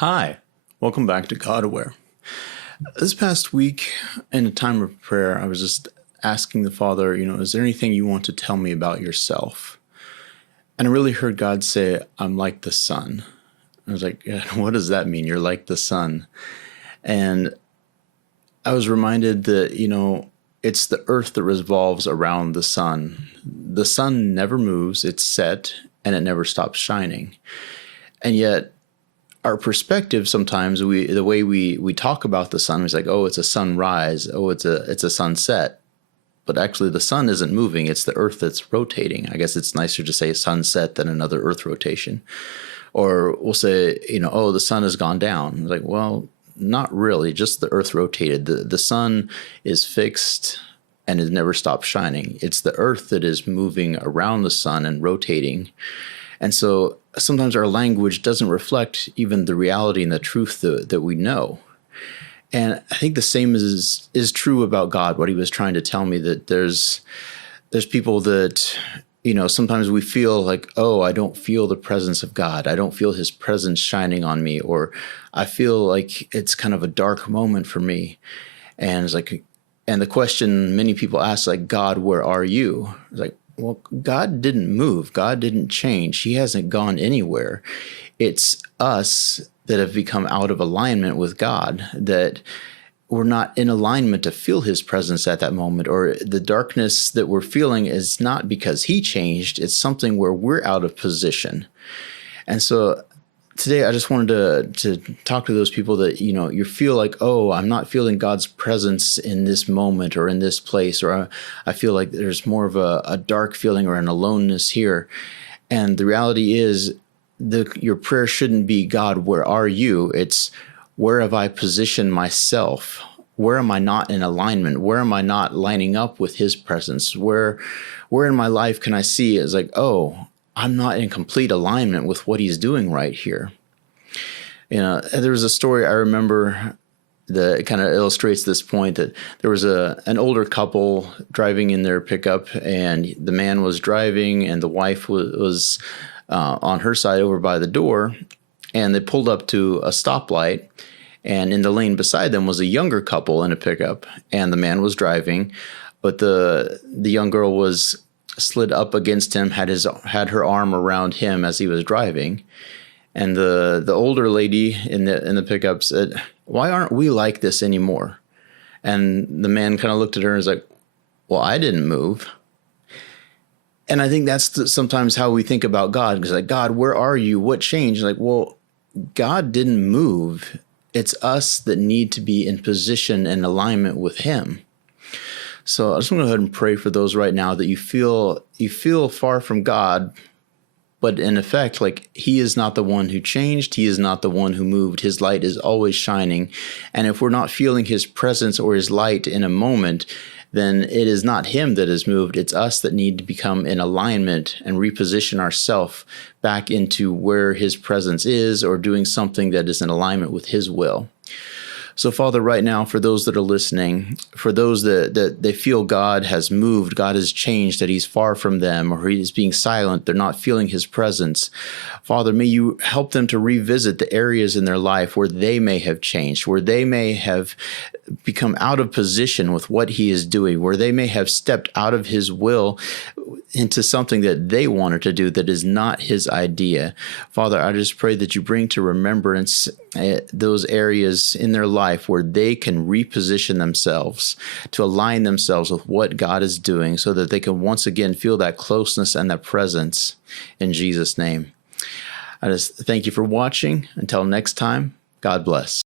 Hi, welcome back to God Aware. This past week, in a time of prayer, I was just asking the Father, is there anything you want to tell me about yourself? And I really heard God say, I'm like the sun. I was like, yeah, what does that mean? You're like the sun. And I was reminded that, it's the earth that revolves around the sun. The sun never moves, it's set, and it never stops shining. And yet, our perspective sometimes, the way we talk about the sun is like, oh, it's a sunrise, oh, it's a sunset. But actually, the sun isn't moving, it's the earth that's rotating. I guess it's nicer to say sunset than another earth rotation. Or we'll say, oh, the sun has gone down. It's like, well, not really, just the earth rotated. The sun is fixed and it never stops shining. It's the earth that is moving around the sun and rotating. And so sometimes our language doesn't reflect even the reality and the truth that we know. And I think the same is true about God, what he was trying to tell me, that there's people that, sometimes we feel like, oh, I don't feel the presence of God. I don't feel his presence shining on me, or I feel like it's kind of a dark moment for me. And it's like, and the question many people ask, like, God, where are you? It's like, well, God didn't move. God didn't change. He hasn't gone anywhere. It's us that have become out of alignment with God, that we're not in alignment to feel his presence at that moment, or the darkness that we're feeling is not because he changed. It's something where we're out of position. And so today I just wanted to talk to those people that, you feel like, oh, I'm not feeling God's presence in this moment or in this place, or I feel like there's more of a dark feeling or an aloneness here. And the reality is your prayer shouldn't be, God, where are you? It's, where have I positioned myself? Where am I not in alignment? Where am I not lining up with his presence? Where in my life can I see it's like, oh, I'm not in complete alignment with what he's doing right here. There was a story I remember that kind of illustrates this point, that there was an older couple driving in their pickup, and the man was driving and the wife was on her side over by the door, and they pulled up to a stoplight, and in the lane beside them was a younger couple in a pickup, and the man was driving, but the young girl was slid up against him, had her arm around him as he was driving. And the older lady in the pickup said, why aren't we like this anymore? And the man kind of looked at her and was like, well, I didn't move. And I think that's sometimes how we think about God, because like, God, where are you? What changed? Like, well, God didn't move. It's us that need to be in position and alignment with him. So I just want to go ahead and pray for those right now that you feel far from God, but in effect, like, he is not the one who changed. He is not the one who moved. His light is always shining. And if we're not feeling his presence or his light in a moment, then it is not him that has moved. It's us that need to become in alignment and reposition ourselves back into where his presence is, or doing something that is in alignment with his will. So, Father, right now, for those that are listening, for those that they feel God has moved, God has changed, that he's far from them, or he's being silent, they're not feeling his presence, Father, may you help them to revisit the areas in their life where they may have changed, where they may have become out of position with what he is doing, where they may have stepped out of his will into something that they wanted to do that is not his idea. Father, I just pray that you bring to remembrance those areas in their life where they can reposition themselves to align themselves with what God is doing, so that they can once again feel that closeness and that presence. In Jesus' name. I just thank you for watching. Until next time, God bless.